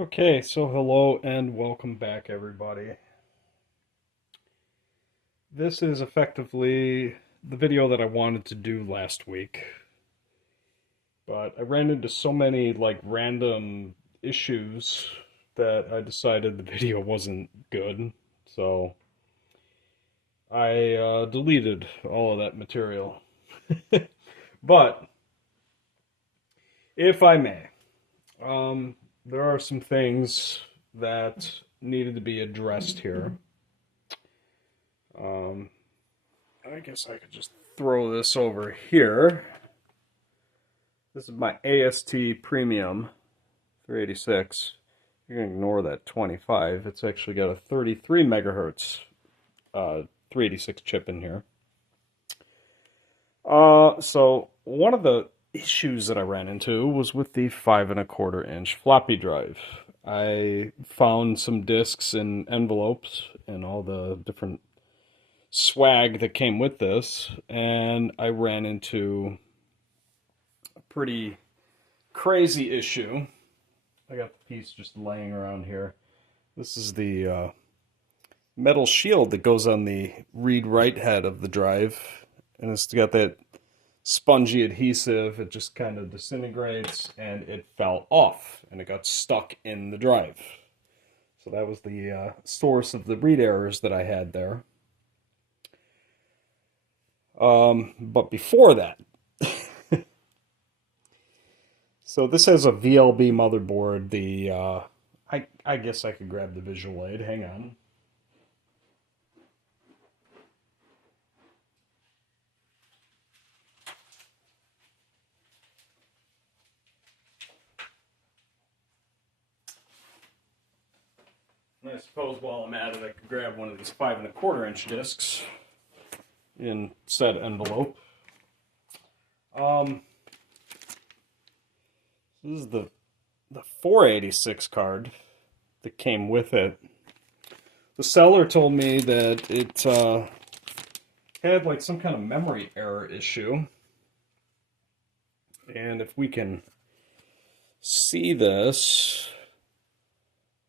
Okay, so hello and welcome back, everybody. This is effectively the video that I wanted to do last week, but I ran into so many random issues that I decided the video wasn't good, so I deleted all of that material. But if I may, there are some things that needed to be addressed here. Um, I guess I could just throw this over here. This is my AST Premium 386. You're going to ignore that 25. It's actually got a 33 megahertz 386 chip in here. So one of the issues that I ran into was with the 5.25-inch floppy drive. I found some discs and envelopes and all the different swag that came with this, and I ran into a pretty crazy issue. I got the piece just laying around here. This is the metal shield that goes on the read-write head of the drive, and it's got that spongy adhesive. It just kind of disintegrates, and it fell off, and it got stuck in the drive. So that was the source of the read errors that I had there. But before that, so this has a VLB motherboard. I guess I could grab the visual aid. Hang on. And I suppose while I'm at it, I could grab one of these 5.25-inch discs in said envelope. This is the 486 card that came with it. The seller told me that it had like some kind of memory error issue. And if we can see this,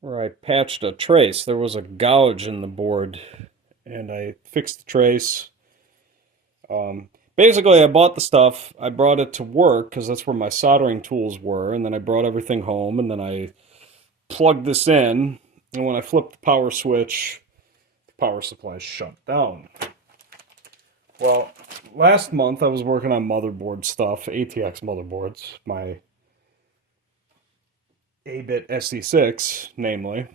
where I patched a trace, there was a gouge in the board, and I fixed the trace. Basically, I bought the stuff, I brought it to work, because that's where my soldering tools were, and then I brought everything home, and then I plugged this in, and when I flipped the power switch, the power supply shut down. Well, last month I was working on motherboard stuff, ATX motherboards, my 8-bit SE6, namely.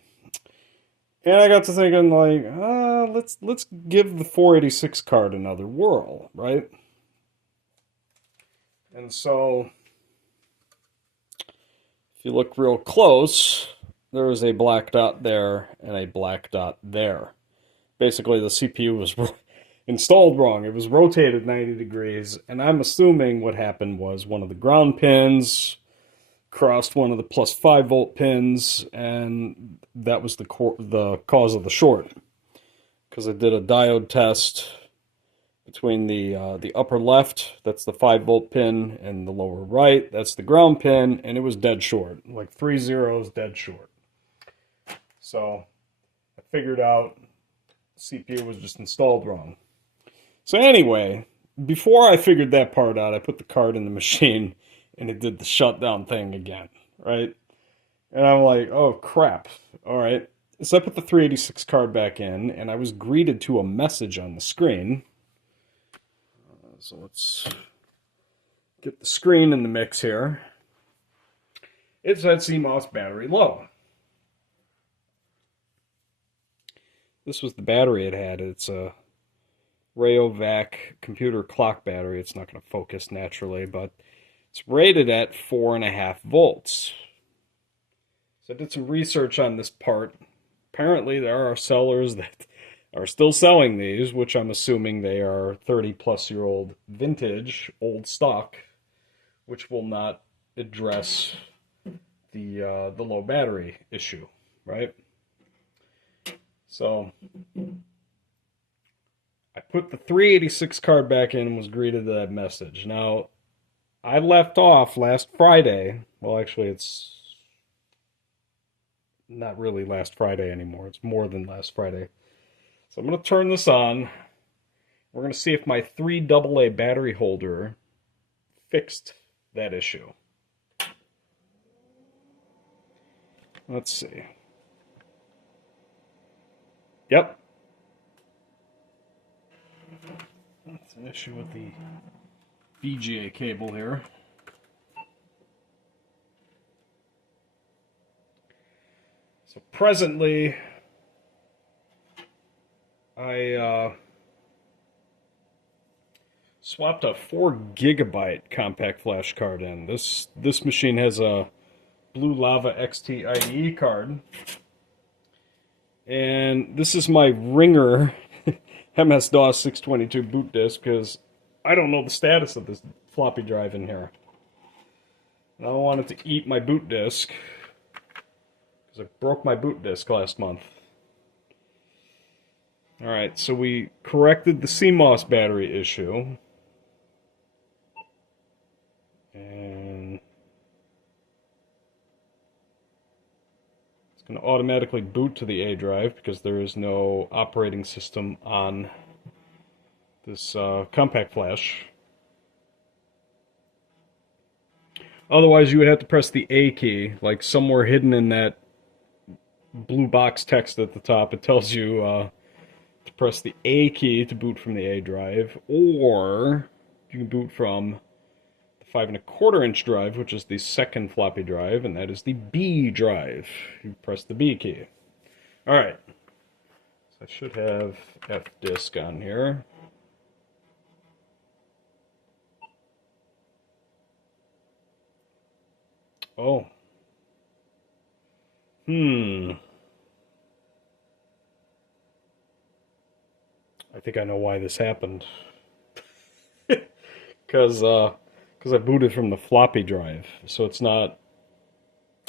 And I got to thinking, like, let's give the 486 card another whirl, right? And so, if you look real close, there is a black dot there and a black dot there. Basically, the CPU was installed wrong. It was rotated 90 degrees, and I'm assuming what happened was one of the ground pins crossed one of the plus 5-volt pins, and that was the cause of the short. Because I did a diode test between the upper left, that's the 5-volt pin, and the lower right, that's the ground pin, and it was dead short, like 3 zeros dead short. So I figured out the CPU was just installed wrong. So anyway, before I figured that part out, I put the card in the machine, and it did the shutdown thing again, right? And I'm like, oh crap, all right. So I put the 386 card back in, and I was greeted to a message on the screen. So let's get the screen in the mix here. It said CMOS battery low. This was the battery it had. It's a Rayovac computer clock battery. It's not going to focus naturally, but it's rated at 4.5 volts. So I did some research on this part. Apparently there are sellers that are still selling these, which I'm assuming they are 30-plus-year-old vintage, old stock, which will not address the low battery issue, right? So I put the 386 card back in and was greeted to that message. Now, I left off last Friday. Well, actually, it's not really last Friday anymore. It's more than last Friday. So I'm going to turn this on. We're going to see if my 3AA battery holder fixed that issue. Let's see. Yep. That's an issue with the VGA cable here. So presently, I swapped a 4 gigabyte compact flash card in. This machine has a Blue Lava XT IDE card. And this is my Ringer MS-DOS 622 boot disk because I don't know the status of this floppy drive in here. And I don't want it to eat my boot disk because I broke my boot disk last month. Alright, so we corrected the CMOS battery issue. And it's going to automatically boot to the A drive because there is no operating system on this compact flash. Otherwise, you would have to press the A key, like somewhere hidden in that blue box text at the top. It tells you to press the A key to boot from the A drive, or you can boot from the 5 1/4 inch drive, which is the second floppy drive, and that is the B drive. You press the B key. All right. So I should have F disk on here. Oh. I think I know why this happened. Because I booted from the floppy drive, so it's not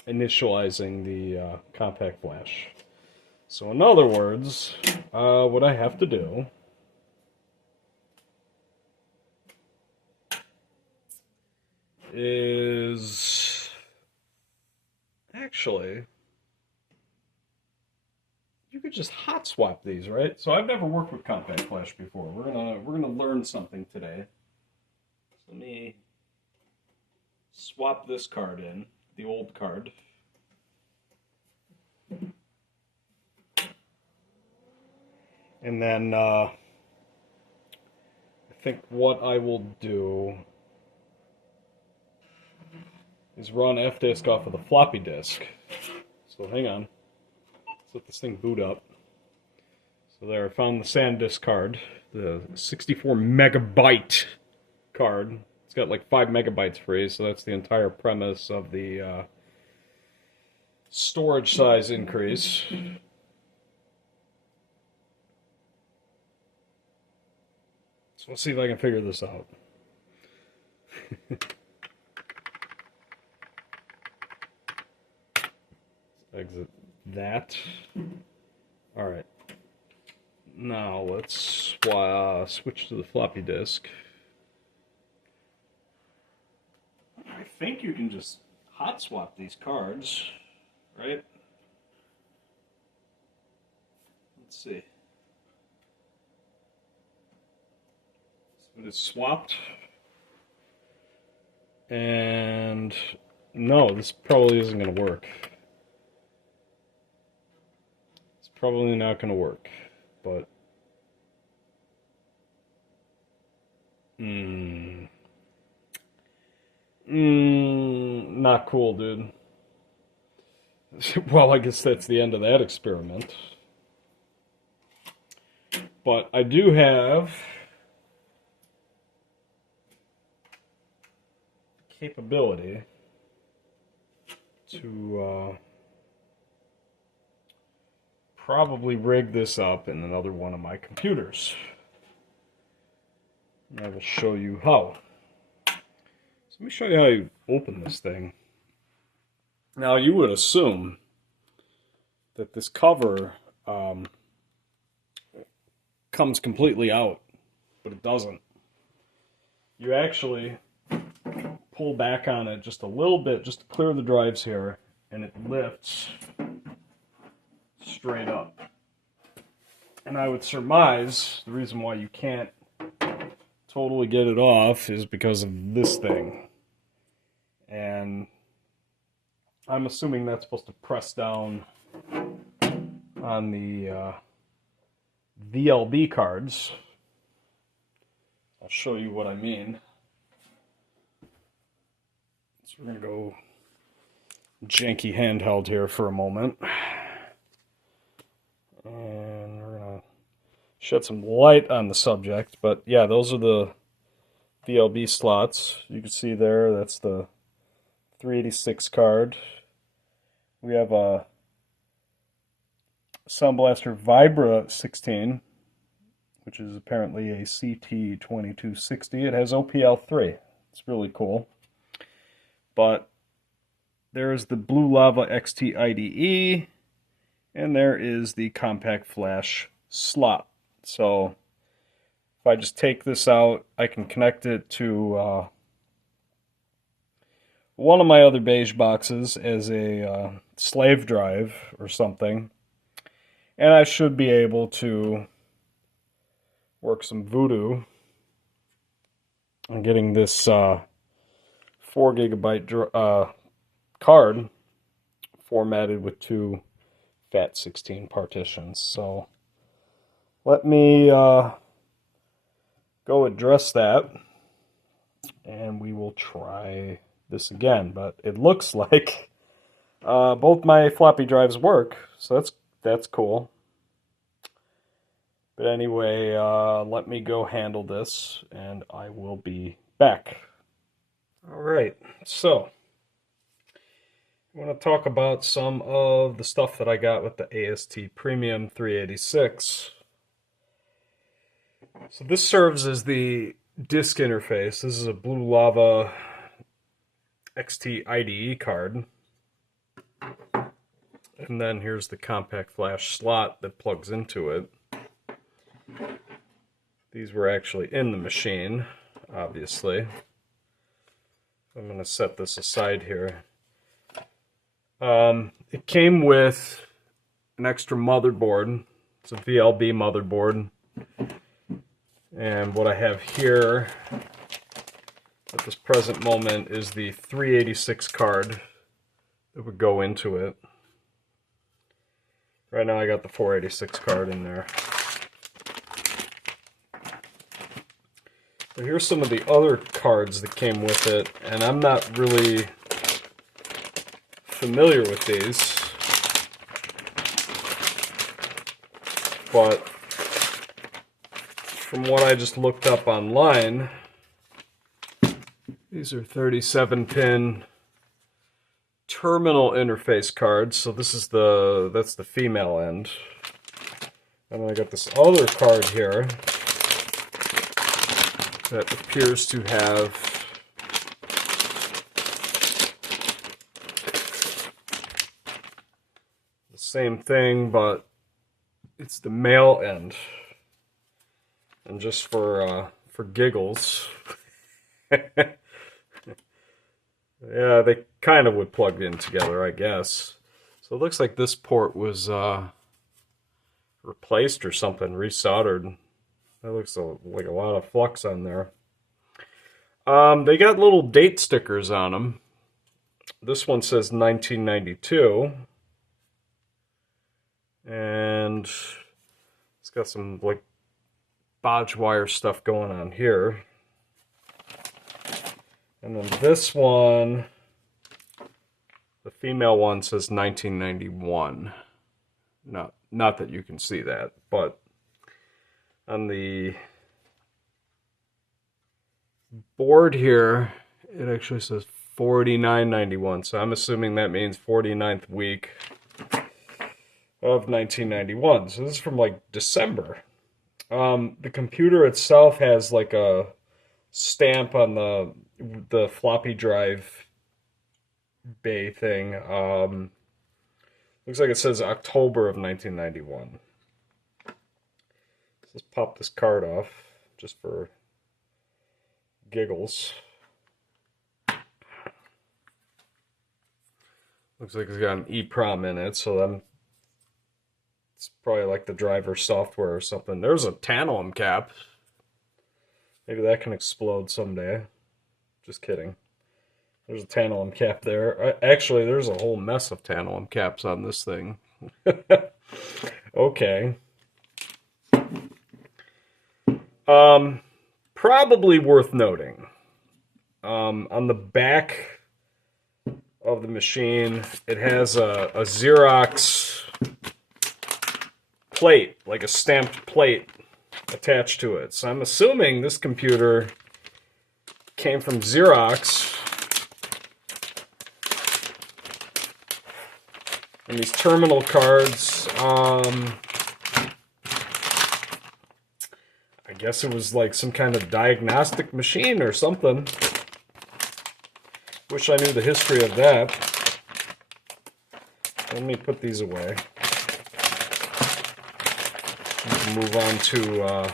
initializing the compact flash. So in other words, what I have to do is actually, you could just hot swap these, right? So I've never worked with compact flash before. We're gonna learn something today. So let me swap this card in, the old card. And then I think what I will do is run fdisk off of the floppy disk. So hang on. Let's let this thing boot up. So there, I found the SanDisk card, the 64 megabyte card. It's got like 5 megabytes free, so that's the entire premise of the storage size increase. So we'll see if I can figure this out. Exit that. All right. Now let's switch to the floppy disk. I think you can just hot swap these cards, right? Let's see. So it's swapped. And no, this probably isn't going to work. It's probably not going to work, but not cool, dude. Well, I guess that's the end of that experiment. But I do have the capability to probably rig this up in another one of my computers. And I will show you how. So let me show you how you open this thing. Now, you would assume that this cover comes completely out, but it doesn't. You actually pull back on it just a little bit, just to clear the drives here, and it lifts straight up. And I would surmise the reason why you can't totally get it off is because of this thing. And I'm assuming that's supposed to press down on the VLB cards. I'll show you what I mean. So we're going to go janky handheld here for a moment. And we're going to shed some light on the subject. But yeah, those are the VLB slots. You can see there, that's the 386 card. We have a Sound Blaster Vibra 16, which is apparently a CT2260. It has OPL3. It's really cool. But there is the Blue Lava XT IDE, and there is the compact flash slot. So if I just take this out, I can connect it to one of my other beige boxes as a slave drive or something. And I should be able to work some voodoo on getting this 4 gigabyte card formatted with 2 FAT16 partitions. So let me go address that, and we will try this again. But it looks like both my floppy drives work, so that's cool. But anyway, let me go handle this, and I will be back. Alright, so I want to talk about some of the stuff that I got with the AST Premium 386. So this serves as the disk interface. This is a Blue Lava XT IDE card. And then here's the compact flash slot that plugs into it. These were actually in the machine, obviously. I'm going to set this aside here. It came with an extra motherboard. It's a VLB motherboard. And what I have here at this present moment is the 386 card that would go into it. Right now I got the 486 card in there. But here's some of the other cards that came with it, and I'm not really familiar with these. But from what I just looked up online, these are 37-pin terminal interface cards. So this is that's the female end. And then I got this other card here that appears to have the same thing, but it's the male end. And just for giggles, yeah, they kind of would plug in together, I guess. So it looks like this port was replaced or something, resoldered. That looks like a lot of flux on there. They got little date stickers on them. This one says 1992. And it's got some like bodge wire stuff going on here. And then this one, the female one, says 1991. Not that you can see that, but on the board here, it actually says 4991. So I'm assuming that means 49th week of 1991. So this is from like December. The computer itself has like a stamp on the floppy drive bay thing. Looks like it says October of 1991. Let's pop this card off just for giggles. Looks like it's got an EEPROM in it, so I'm It's probably like the driver software or something. There's a tantalum cap. Maybe that can explode someday. Just kidding. There's a tantalum cap there. Actually, there's a whole mess of tantalum caps on this thing. Okay. Probably worth noting. On the back of the machine, it has a Xerox plate, like a stamped plate attached to it. So I'm assuming this computer came from Xerox. And these terminal cards, I guess it was like some kind of diagnostic machine or something. Wish I knew the history of that. Let me put these away. Move on to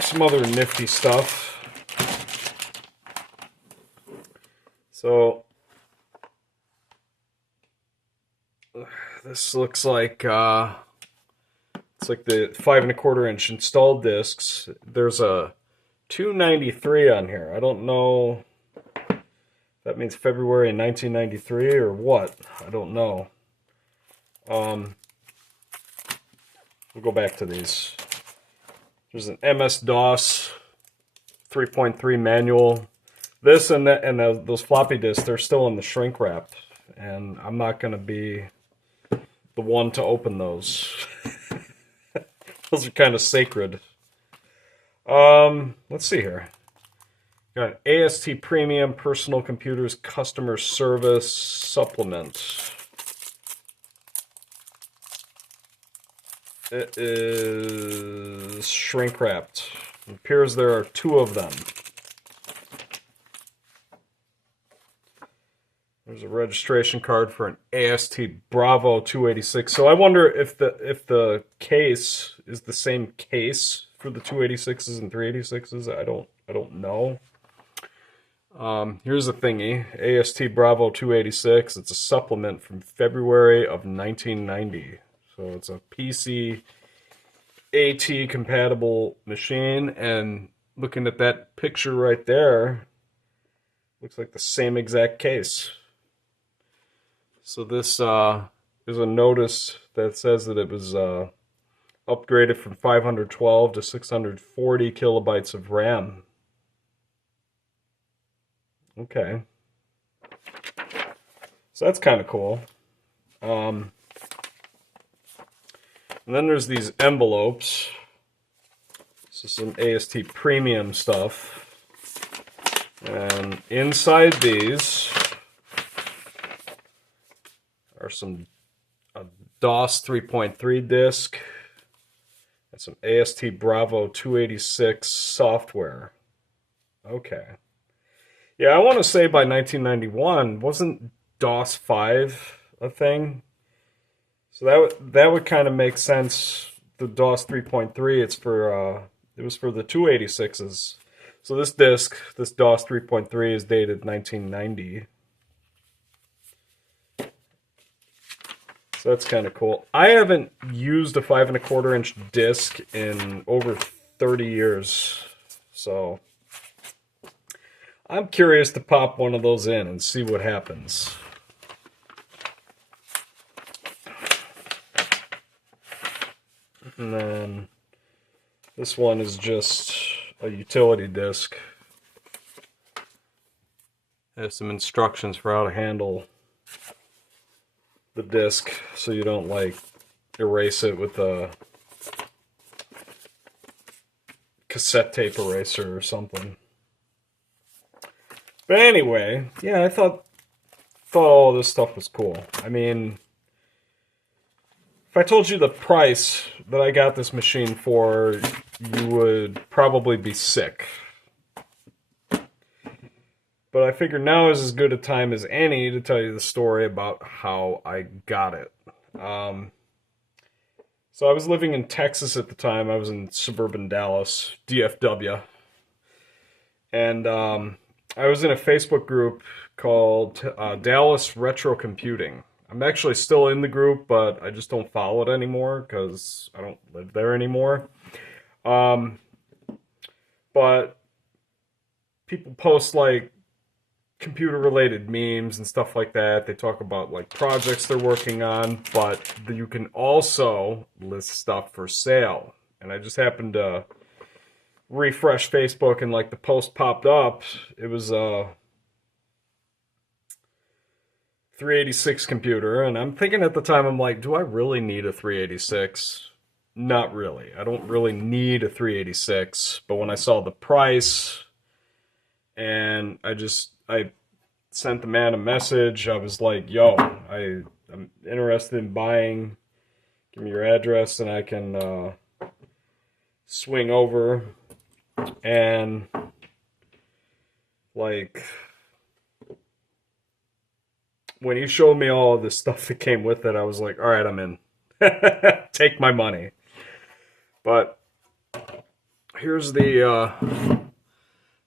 some other nifty stuff. So this looks like it's like the 5 1/4 inch installed discs. There's a 293 on here. I don't know if that means February 1993 or what. I don't know. We'll go back to these. There's an MS-DOS 3.3 manual. This and that, and those floppy disks, they're still in the shrink wrap, and I'm not going to be the one to open those. Those are kind of sacred. Let's see here. Got an AST Premium Personal Computers Customer Service Supplement. It is shrink wrapped. It appears there are 2 of them. There's a registration card for an AST Bravo 286. So I wonder if the case is the same case for the 286s and 386s. I don't know. Here's the thingy. AST Bravo 286. It's a supplement from February of 1990. So it's a PC AT compatible machine, and looking at that picture right there, looks like the same exact case. So this is a notice that says that it was upgraded from 512 to 640 kilobytes of RAM. Okay. So that's kind of cool. And then there's these envelopes. This is some AST Premium stuff. And inside these are some DOS 3.3 disk and some AST Bravo 286 software. Okay. Yeah, I want to say by 1991, wasn't DOS 5 a thing? So that would kind of make sense. The DOS 3.3, it was for the 286s. So this disk, this DOS 3.3, is dated 1990. So that's kind of cool. I haven't used a 5 1/4 inch disc in over 30 years, so I'm curious to pop one of those in and see what happens. And then this one is just a utility disc. It has some instructions for how to handle the disc so you don't like erase it with a cassette tape eraser or something. But anyway, yeah, I thought all this stuff was cool. I mean, if I told you the price that I got this machine for, you would probably be sick. But I figure now is as good a time as any to tell you the story about how I got it. So I was living in Texas at the time. I was in suburban Dallas, DFW. And I was in a Facebook group called Dallas Retro Computing. I'm actually still in the group, but I just don't follow it anymore because I don't live there anymore. Um, but people post like computer related memes and stuff like that. They talk about like projects they're working on, but you can also list stuff for sale. And I just happened to refresh Facebook and like the post popped up. It was a 386 computer, and I'm thinking at the time, I'm like, do I really need a 386? Not really. I don't really need a 386, but when I saw the price and I sent the man a message, I was like, yo, I'm interested in buying. Give me your address and I can swing over. And like when he showed me all of this stuff that came with it, I was like, all right, I'm in. Take my money. But here's the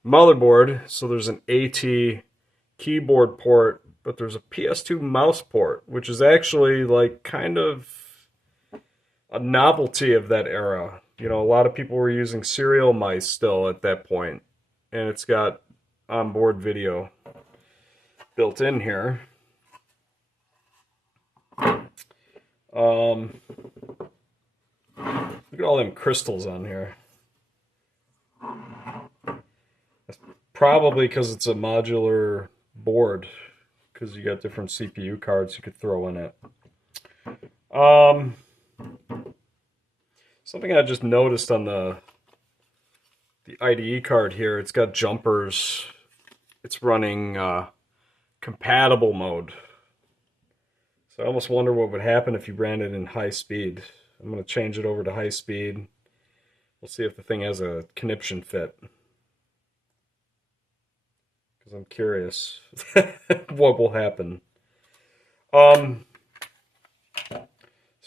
motherboard. So there's an AT keyboard port, but there's a PS2 mouse port, which is actually like kind of a novelty of that era. You know, a lot of people were using serial mice still at that point, and it's got onboard video built in here. Look at all them crystals on here. That's probably because it's a modular board, because you got different CPU cards you could throw in it. Something I just noticed on the IDE card here, it's got jumpers. It's running compatible mode. So I almost wonder what would happen if you ran it in high speed. I'm going to change it over to high speed. We'll see if the thing has a conniption fit. Because I'm curious what will happen. As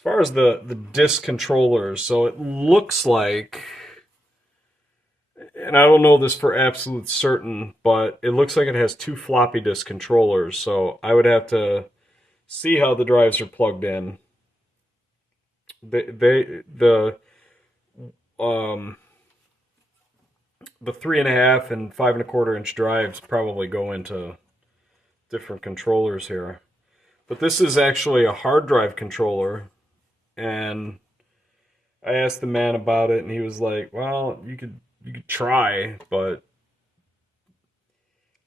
far as the disk controllers, so it looks like, and I don't know this for absolute certain, but it looks like it has 2 floppy disk controllers. So I would have to see how the drives are plugged in. The 3.5 and 5.25 inch drives probably go into different controllers here. But this is actually a hard drive controller, and I asked the man about it, and he was like, "Well, you could try, but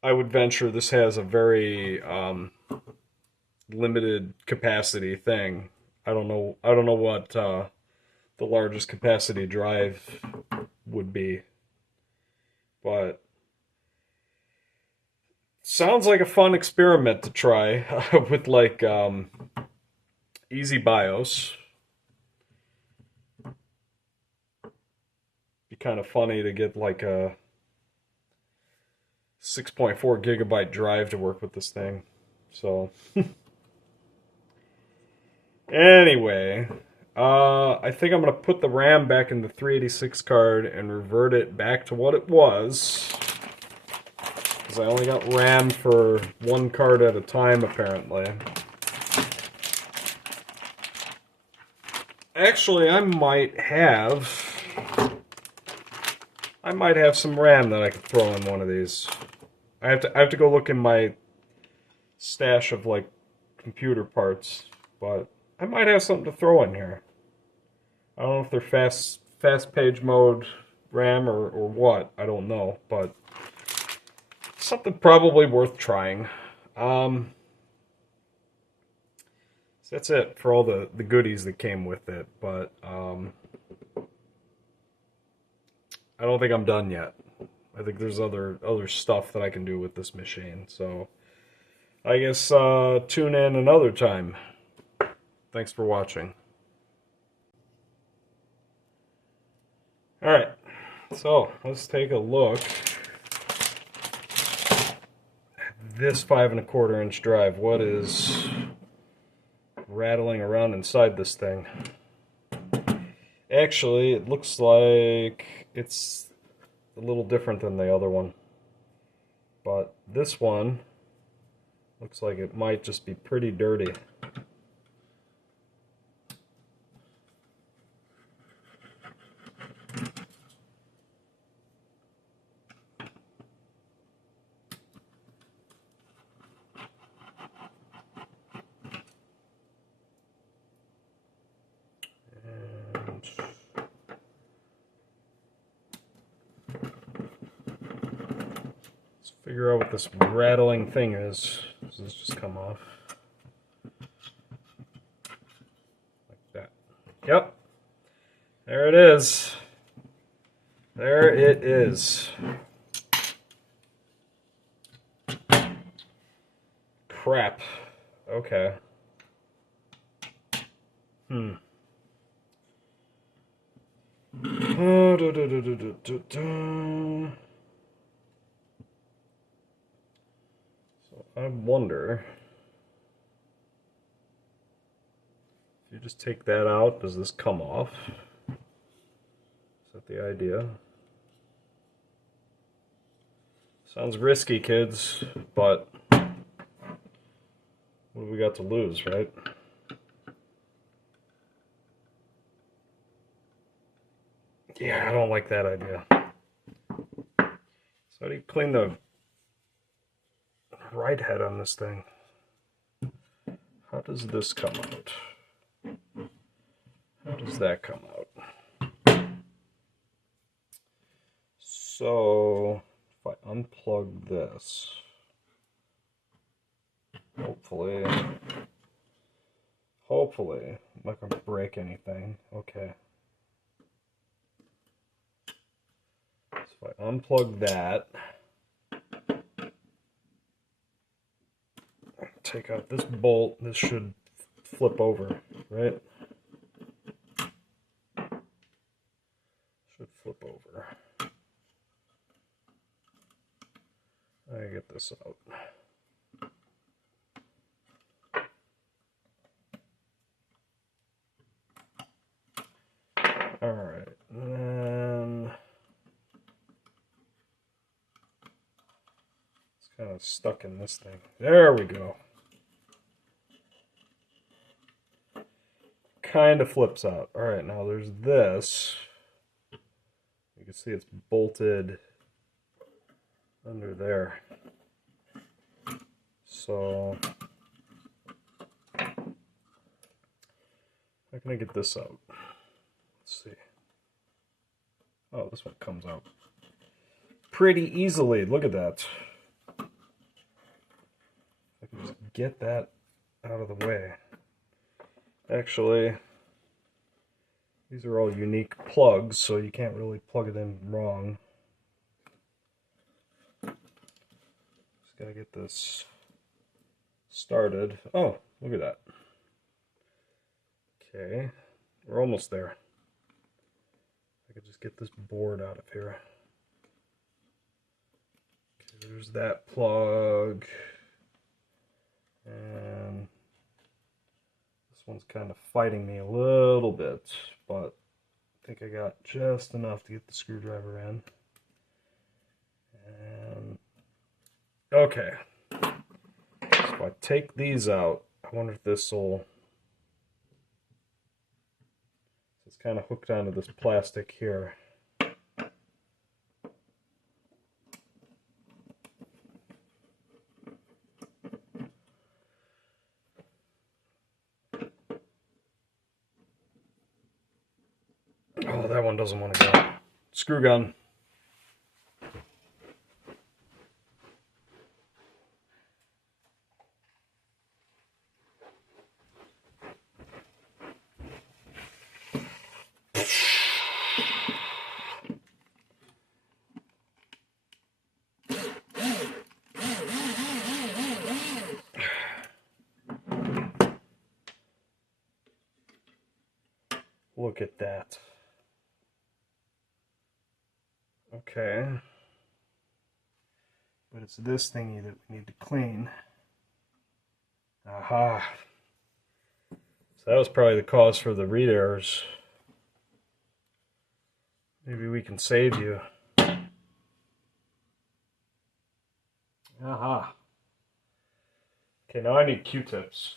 I would venture this has a very limited capacity thing. I don't know what the largest capacity drive would be, but sounds like a fun experiment to try with like easy BIOS. Be kind of funny to get like a 6.4 gigabyte drive to work with this thing. So anyway, I think I'm going to put the RAM back in the 386 card and revert it back to what it was. Because I only got RAM for one card at a time, apparently. Actually, I might have some RAM that I could throw in one of these. I have to go look in my stash of like computer parts, but I might have something to throw in here. I don't know if they're fast page mode RAM or what. I don't know, but something probably worth trying. So that's it for all the goodies that came with it, but I don't think I'm done yet. I think there's other stuff that I can do with this machine. So I guess tune in another time. Thanks for watching. Alright, so let's take a look at this 5.25 inch drive. What is rattling around inside this thing? Actually, it looks like it's a little different than the other one. But this one looks like it might just be pretty dirty. Let's figure out what this rattling thing is. Does this just come off? Like that. Yep. There it is. There it is. Crap. Okay. So I wonder if you just take that out, does this come off? Is that the idea? Sounds risky, kids, but what do we got to lose, right? Yeah, I don't like that idea. So how do you clean the right head on this thing? How does this come out? How does that come out? So if I unplug this, hopefully I'm not going to break anything. Okay. So if I unplug that, take out this bolt, this should flip over, right? Should flip over. I get this out. Alright, and then it's kind of stuck in this thing. There we go. Kind of flips out. Alright, now there's this. You can see it's bolted under there. So how can I get this out? Let's see. Oh, this one comes out pretty easily. Look at that. I can just get that out of the way. Actually, these are all unique plugs, so you can't really plug it in wrong. Just gotta get this started. Oh, look at that. Okay, we're almost there. I could just get this board out of here. Okay, there's that plug. And this one's kind of fighting me a little bit, but I think I got just enough to get the screwdriver in. And okay. So if I take these out, I wonder if this will... It's kind of hooked onto this plastic here. Oh, that one doesn't want to go. Screw gun. Look at that. Okay. But it's this thingy that we need to clean. Aha. So that was probably the cause for the read errors. Maybe we can save you. Aha. Okay, now I need Q-tips.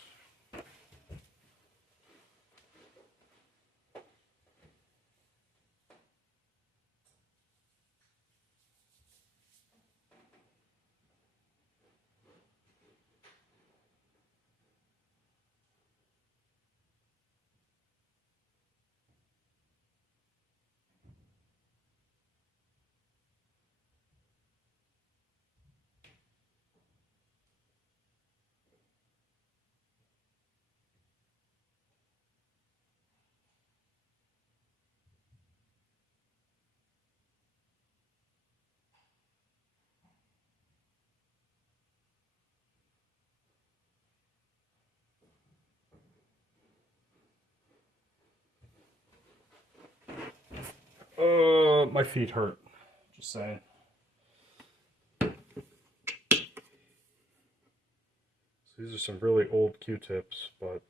My feet hurt. Just saying. These are some really old Q-tips, but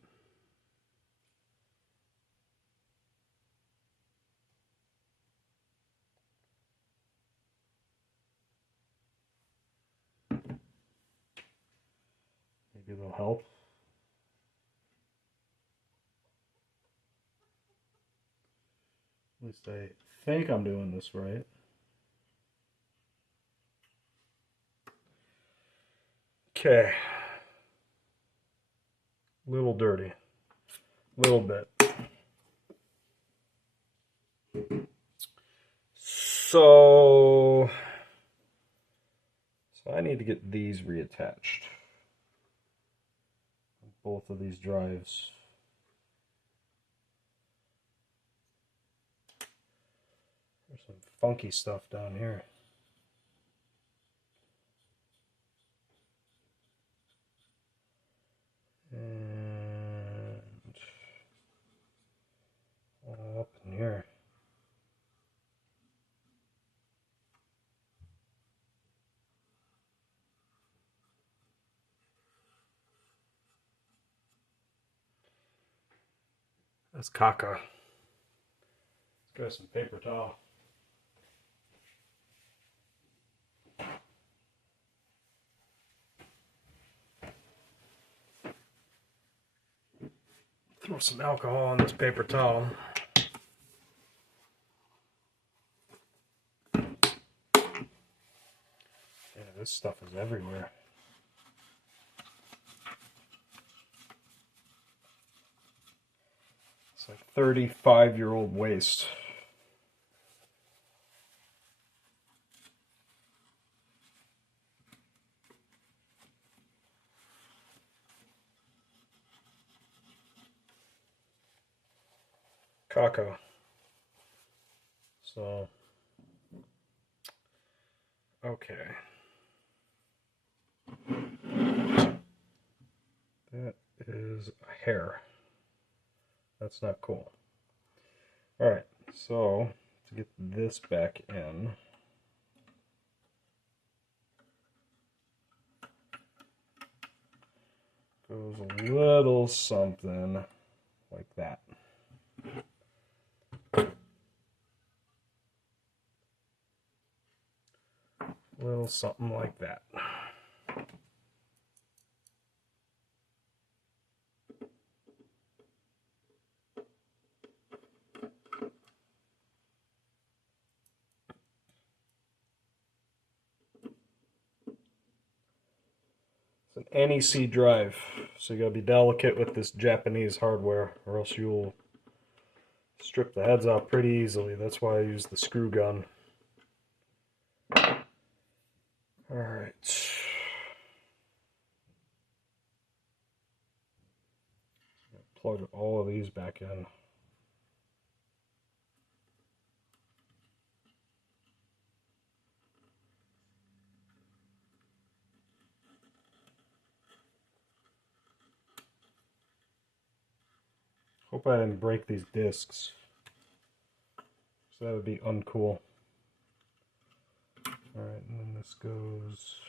maybe they'll help. At least I think I'm doing this right. Okay. A little dirty. A little bit. So I need to get these reattached. Both of these drives. There's some funky stuff down here. And all up in here. That's caca. Let's grab some paper towel. Throw some alcohol on this paper towel. Yeah, this stuff is everywhere. It's like 35-year-old waste. Caca. So, okay. That is a hair. That's not cool. Alright, so to get this back in, goes a little something like that. A little something like that. It's an NEC drive, so you gotta be delicate with this Japanese hardware, or else you'll strip the heads off pretty easily. That's why I use the screw gun. Alright. Plug all of these back in. Hope I didn't break these discs. So that would be uncool. Alright, and then this goes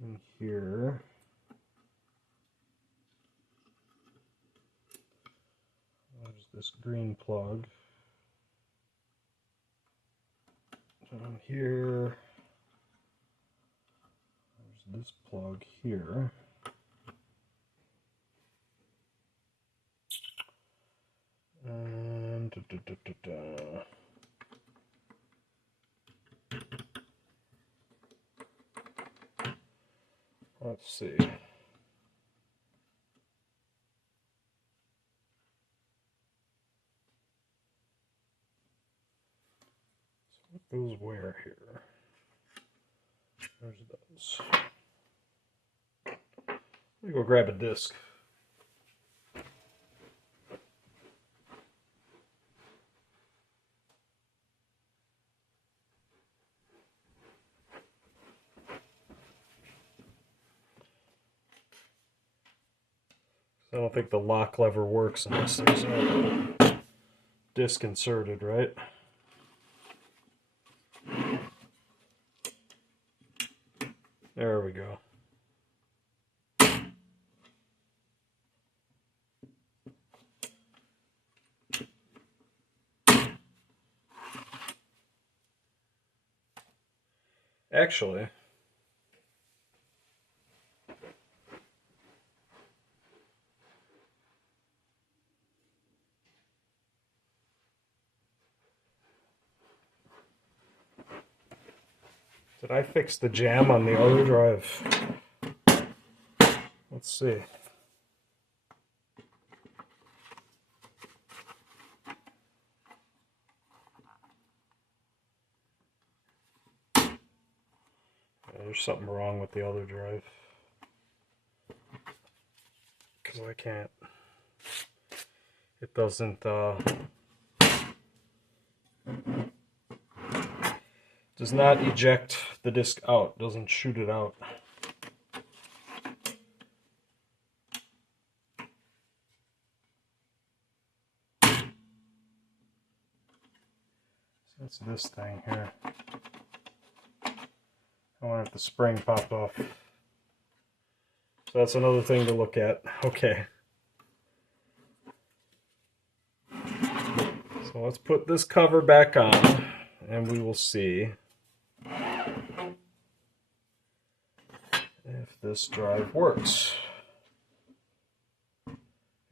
in here. There's this green plug. Down here. There's this plug here. And let's see. So what goes where here? There's those. Let me go grab a disc. I don't think the lock lever works unless there's a disk inserted, right? There we go. Actually, did I fix the jam on the other drive? Let's see. There's something wrong with the other drive. Because I can't. It doesn't, does not eject the disk out, doesn't shoot it out. So that's this thing here. I wonder if the spring popped off. So that's another thing to look at. Okay. So let's put this cover back on and we will see if this drive works.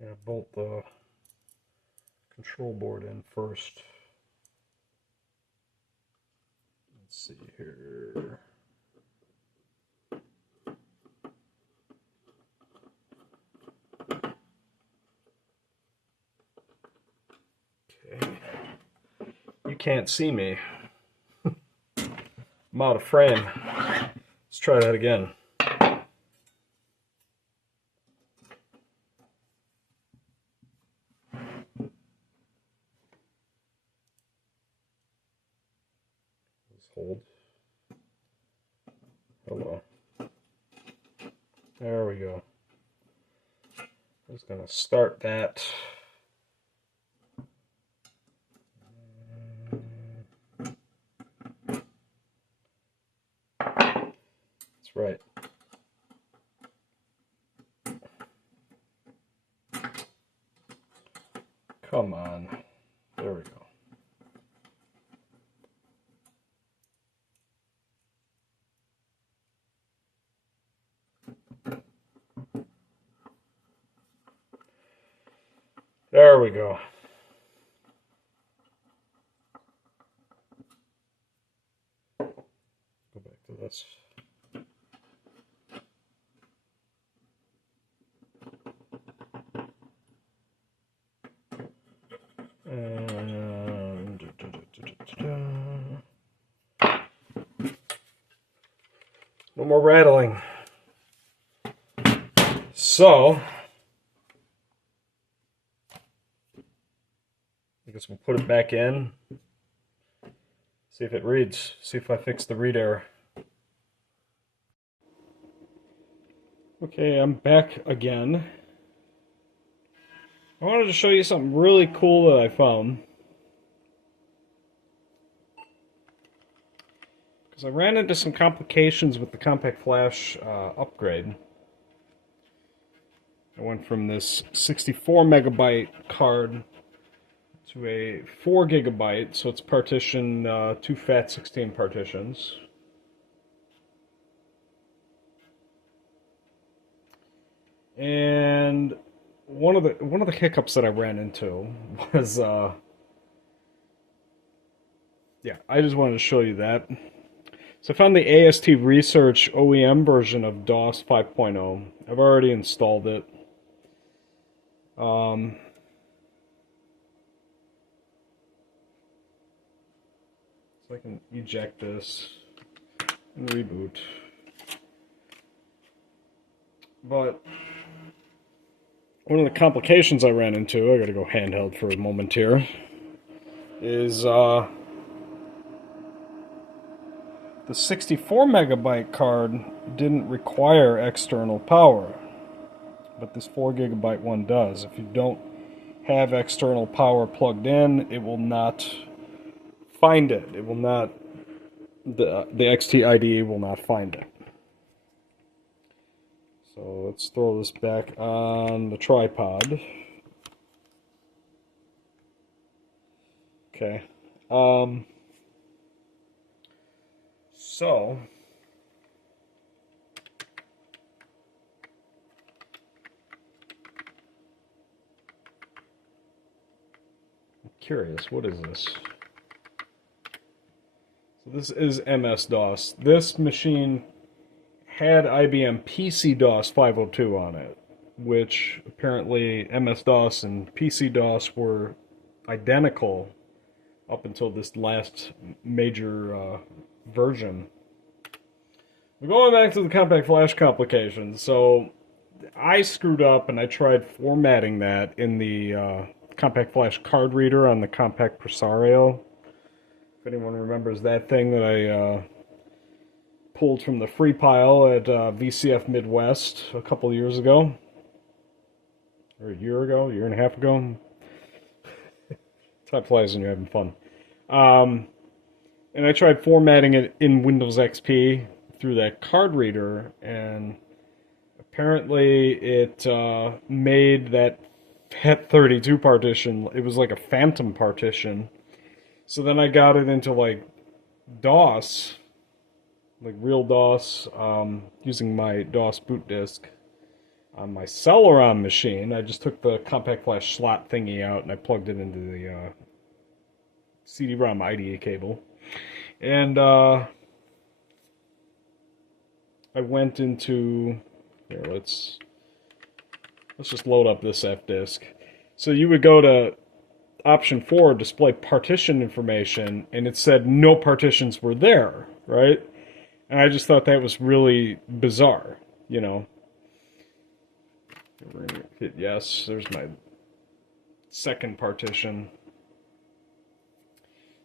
Yeah, bolt the control board in first. Let's see here. You can't see me. I'm out of frame. Let's try that again. Let's hold. Hello. There we go. I'm just going to start that. That's right. Come on. There we go. There we go. Go back to this. And no more rattling. So I guess we'll put it back in. See if it reads. See if I fix the read error. Okay, I'm back again. I wanted to show you something really cool that I found. Because I ran into some complications with the Compact Flash upgrade. I went from this 64 megabyte card to a 4 gigabyte, so it's partitioned 2 FAT16 partitions. And one of the hiccups that I ran into was yeah, I just wanted to show you that. So I found the AST Research OEM version of DOS 5.0. I've already installed it. So I can eject this and reboot. But one of the complications I ran into, I gotta go handheld for a moment here, is the 64 megabyte card didn't require external power, but this 4 gigabyte one does. If you don't have external power plugged in, it will not find it. It will not, the XT IDE will not find it. So let's throw this back on the tripod. Okay. So I'm curious, what is this? So this is MS-DOS. This machine had IBM PC-DOS 502 on it, which apparently MS-DOS and PC-DOS were identical up until this last major version. We're going back to the compact flash complications. So I screwed up and I tried formatting that in the compact flash card reader on the compact Presario. If anyone remembers that thing that I pulled from the free pile at VCF Midwest a couple years ago, or a year and a half ago. Time flies when you're having fun. And I tried formatting it in Windows XP through that card reader, and apparently it made that FAT32 partition, it was like a phantom partition. So then I got it into like DOS, like real DOS, using my DOS boot disk on my Celeron machine. I just took the compact flash slot thingy out and I plugged it into the CD-ROM IDE cable. And I went into, here, let's just load up this F disk. So you would go to option 4, display partition information, and it said no partitions were there, right? And I just thought that was really bizarre, you know. We're gonna hit yes. There's my second partition.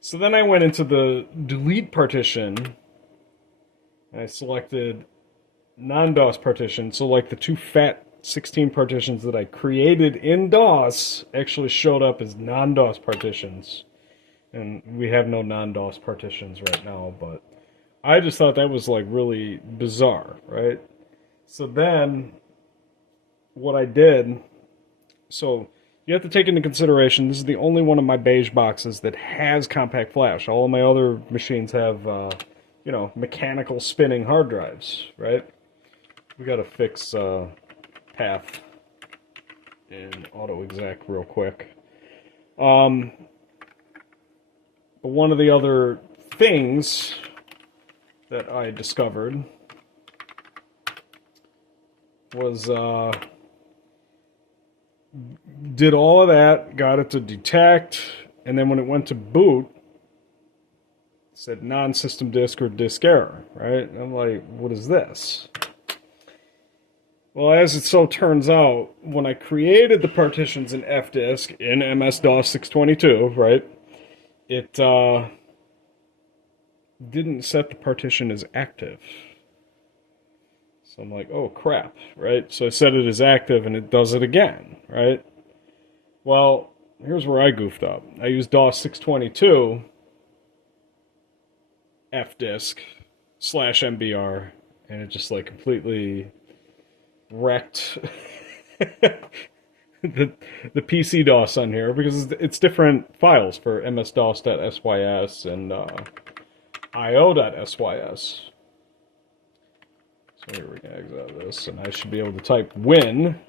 So then I went into the delete partition, and I selected non-DOS partition. So like the two FAT16 partitions that I created in DOS actually showed up as non-DOS partitions. And we have no non-DOS partitions right now, but I just thought that was like really bizarre, right? So then what I did, so you have to take into consideration, this is the only one of my beige boxes that has compact flash. All of my other machines have, you know, mechanical spinning hard drives, right? We got to fix path in AutoExec real quick. But one of the other things that I discovered was did all of that, got it to detect, and then when it went to boot, it said non-system disk or disk error, right? And I'm like, what is this? Well, as it so turns out, when I created the partitions in FDisk in MS-DOS 622, right, it didn't set the partition as active. So I'm like, oh crap, right? So I set it as active and it does it again, right? Well, here's where I goofed up. I used DOS 622 fdisk /mbr, and it just like completely wrecked the PC-DOS on here, because it's different files for ms-dos.sys and io.sys. So here we're going to exit this, and I should be able to type win.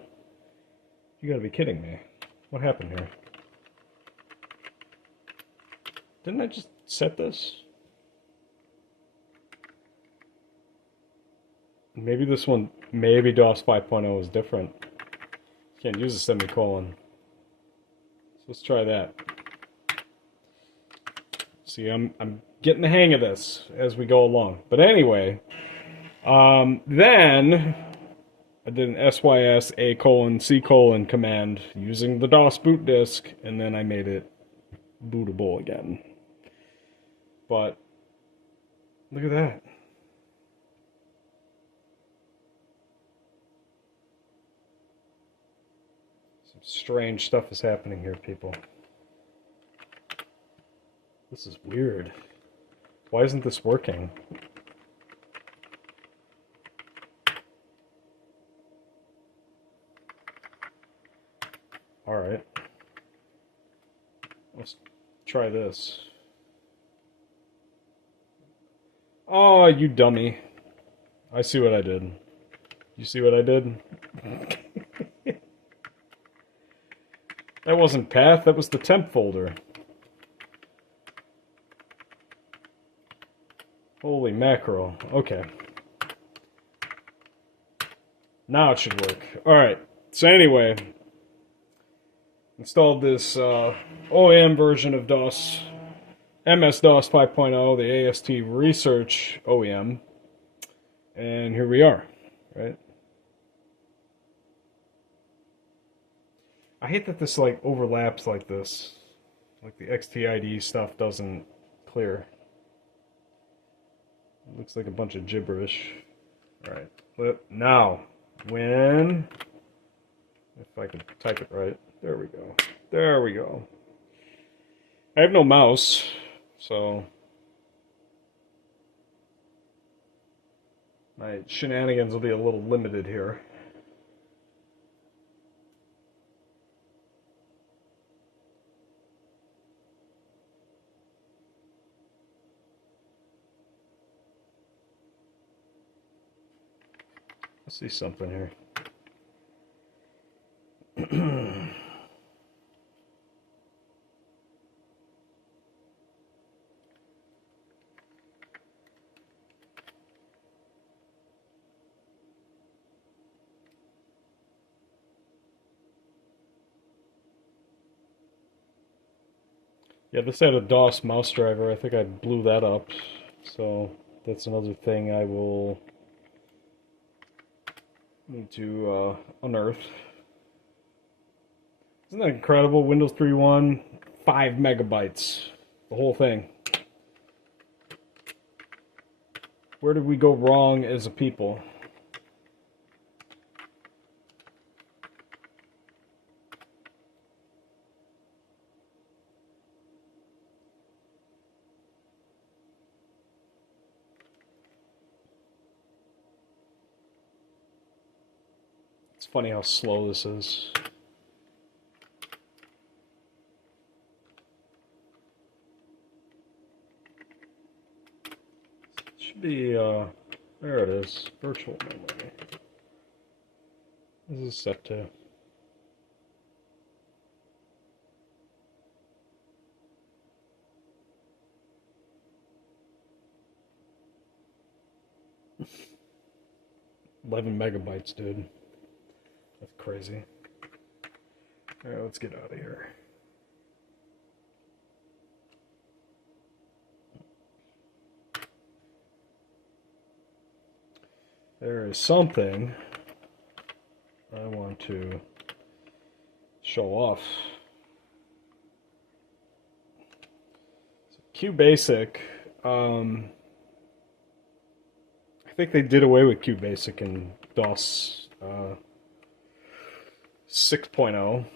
You gotta be kidding me. What happened here? Didn't I just set this? Maybe this one, maybe DOS 5.0 is different. Can't use a semicolon. So let's try that. See, I'm getting the hang of this as we go along. But anyway, then I did an sys a:/c: command using the DOS boot disk, and then I made it bootable again. But look at that. Some strange stuff is happening here, people. This is weird. Why isn't this working? Alright. Let's try this. Oh, you dummy. I see what I did. You see what I did? That wasn't path, that was the temp folder. Holy mackerel. Okay. Now it should work. Alright. So anyway, installed this OEM version of DOS, MS-DOS 5.0, the AST Research OEM. And here we are, right? I hate that this like overlaps like this. Like the XTID stuff doesn't clear. It looks like a bunch of gibberish. Alright, now, when, if I can type it right, there we go. There we go. I have no mouse, so my shenanigans will be a little limited here. I see something here. Yeah, this had a DOS mouse driver. I think I blew that up. So that's another thing I will need to unearth. Isn't that incredible? Windows 3.1, 5 megabytes. The whole thing. Where did we go wrong as a people? It's funny how slow this is. Should be, there it is, virtual memory. This is set to. $11 megabytes, dude. That's crazy. Alright, let's get out of here. There is something I want to show off. So QBasic, I think they did away with QBasic in DOS 6.0.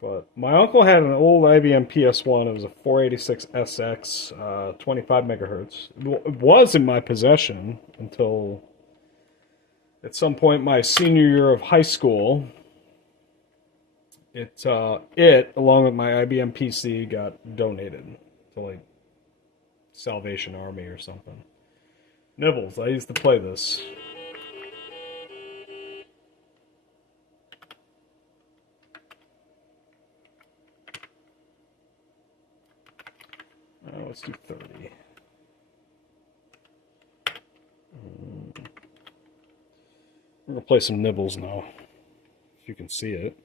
But my uncle had an old IBM PS1. It was a 486SX, 25 megahertz. It was in my possession until at some point my senior year of high school. It along with my IBM PC got donated to like Salvation Army or something. Nibbles, I used to play this. Let's do 30. We're going to play some Nibbles now, if you can see it.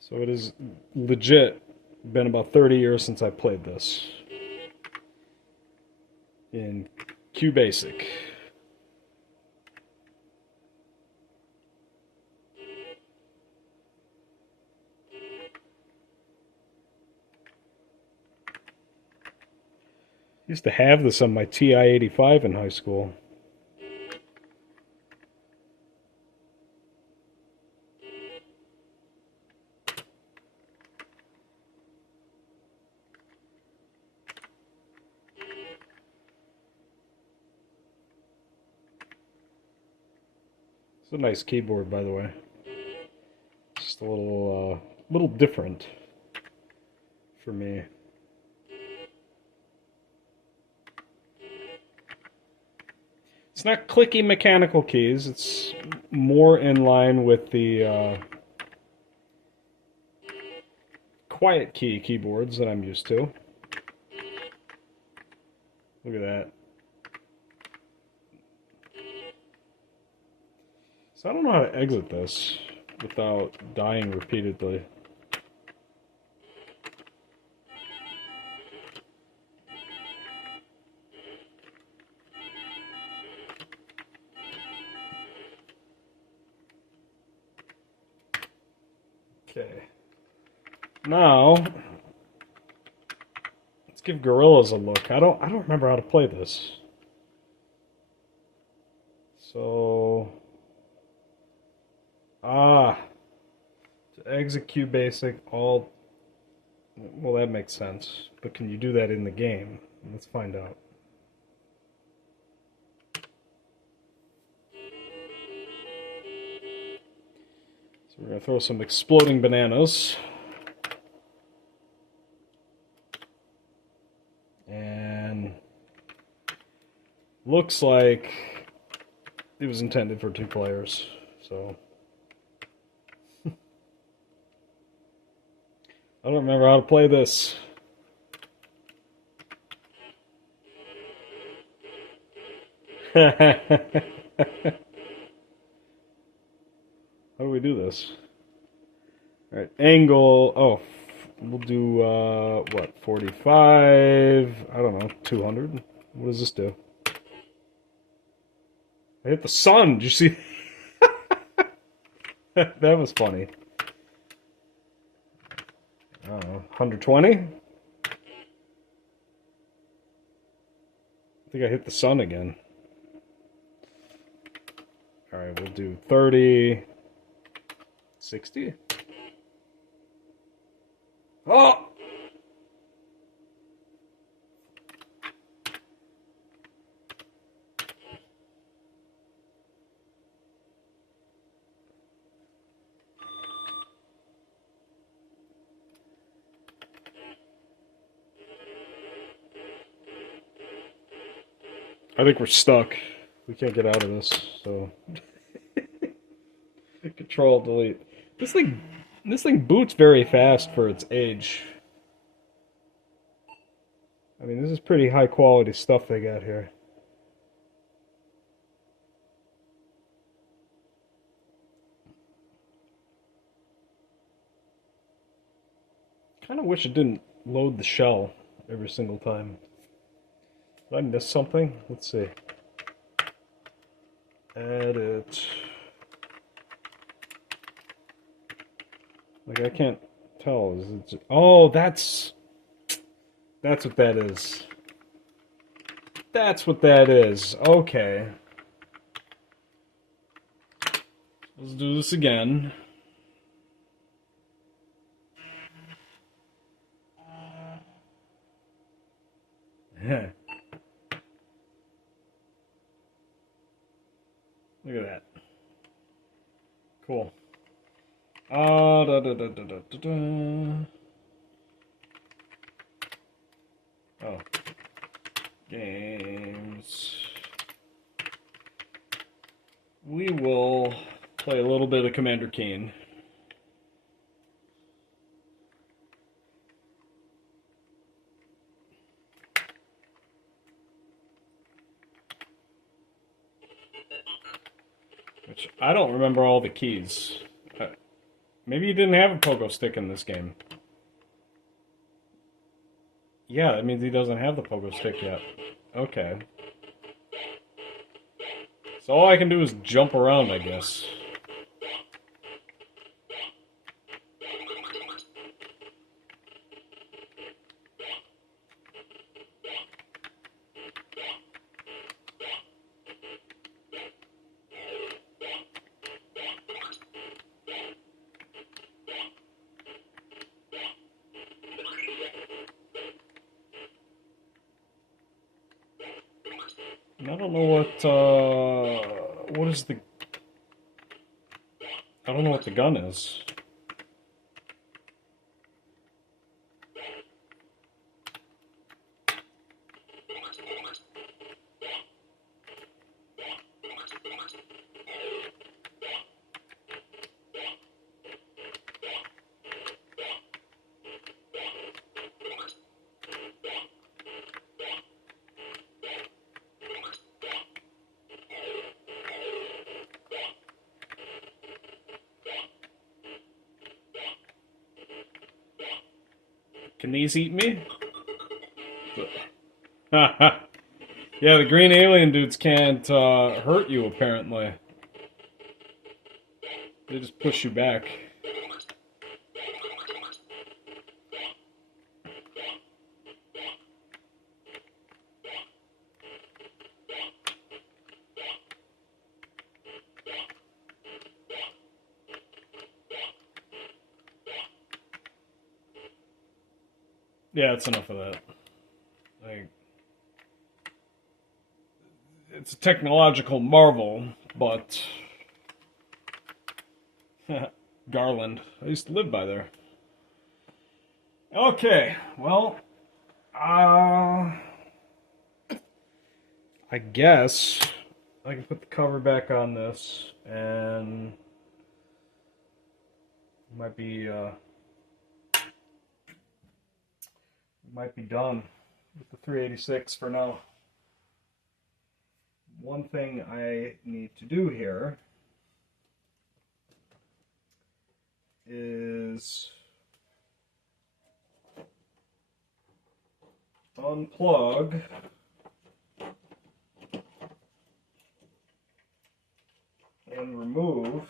So it is legit been about 30 years since I played this in QBasic. Used to have this on my TI-85 in high school. It's a nice keyboard, by the way. Just a little different for me. It's not clicky mechanical keys. It's more in line with the quiet key keyboards that I'm used to. Look at that. So I don't know how to exit this without dying repeatedly. Okay. Now, let's give Gorillas a look. I don't remember how to play this. So, to execute basic, all, well, that makes sense. But can you do that in the game? Let's find out. So we're going to throw some exploding bananas. And looks like it was intended for 2 players, so I don't remember how to play this. How do we do this? All right, angle. Oh, we'll do what? 45. I don't know. 200. What does this do? I hit the sun. Did you see? That was funny. I don't know. 120. I think I hit the sun again. All right, we'll do 30. 60. Oh! I think we're stuck. We can't get out of this, so Control delete. This thing boots very fast for its age. I mean, this is pretty high quality stuff they got here. Kind of wish it didn't load the shell every single time. Did I miss something? Let's see. Edit. Like, I can't tell. Is it just, oh, that's what that is. That's what that is. Okay. Let's do this again. Yeah. Look at that. Cool. Da, da, da, da, da, da, da. Oh. Games. We will play a little bit of Commander Keen. Which, I don't remember all the keys. Maybe you didn't have a pogo stick in this game. Yeah, that means he doesn't have the pogo stick yet. Okay. So all I can do is jump around, I guess. I don't know what is the... I don't know what the gun is. Can these eat me? Yeah, the green alien dudes can't hurt you, apparently. They just push you back. Yeah, it's enough of that. Like, it's a technological marvel, but Garland. I used to live by there. Okay, well, I guess I can put the cover back on this, and might be done with the 386 for now. One thing I need to do here is unplug and remove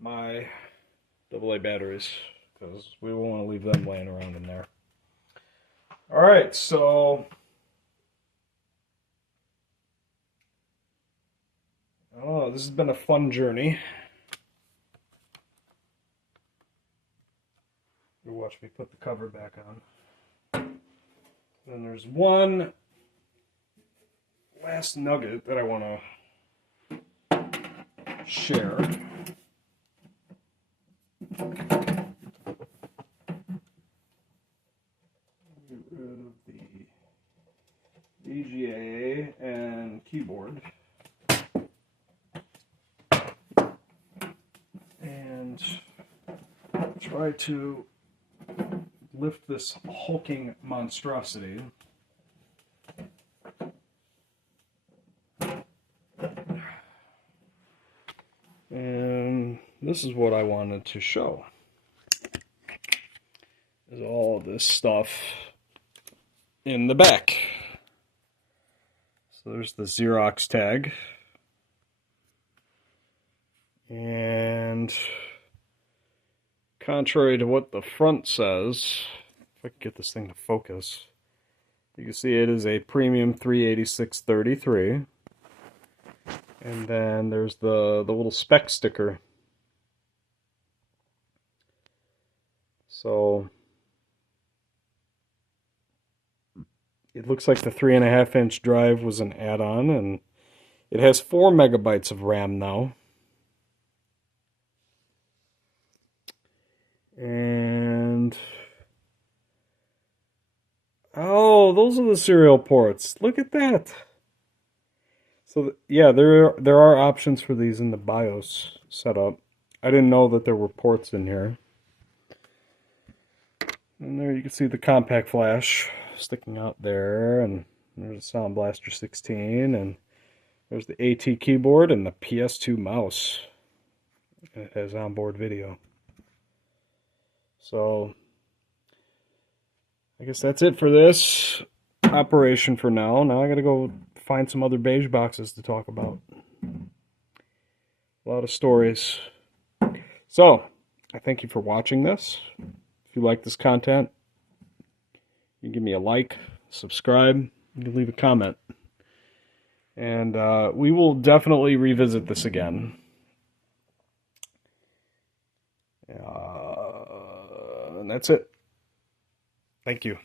my AA batteries, because we don't want to leave them laying around in there. Alright, so oh, this has been a fun journey. You watch me put the cover back on. Then there's one last nugget that I want to share. Get rid of the VGA and keyboard. And try to lift this hulking monstrosity. And this is what I wanted to show. Is all this stuff in the back. So there's the Xerox tag. And contrary to what the front says, if I can get this thing to focus, you can see it is a Premium 38633. And then there's the little spec sticker. So it looks like the 3.5-inch drive was an add-on, and it has 4 megabytes of RAM now. And oh, those are the serial ports. Look at that. So yeah, there are options for these in the BIOS setup. I didn't know that there were ports in here. And there you can see the compact flash sticking out there, and there's a Sound Blaster 16, and there's the AT keyboard and the PS2 mouse. It has onboard video. So I guess that's it for this operation for now. Now I gotta go find some other beige boxes to talk about. A lot of stories. So I thank you for watching this. If you like this content, you can give me a like, subscribe, you can leave a comment. And we will definitely revisit this again. And that's it. Thank you.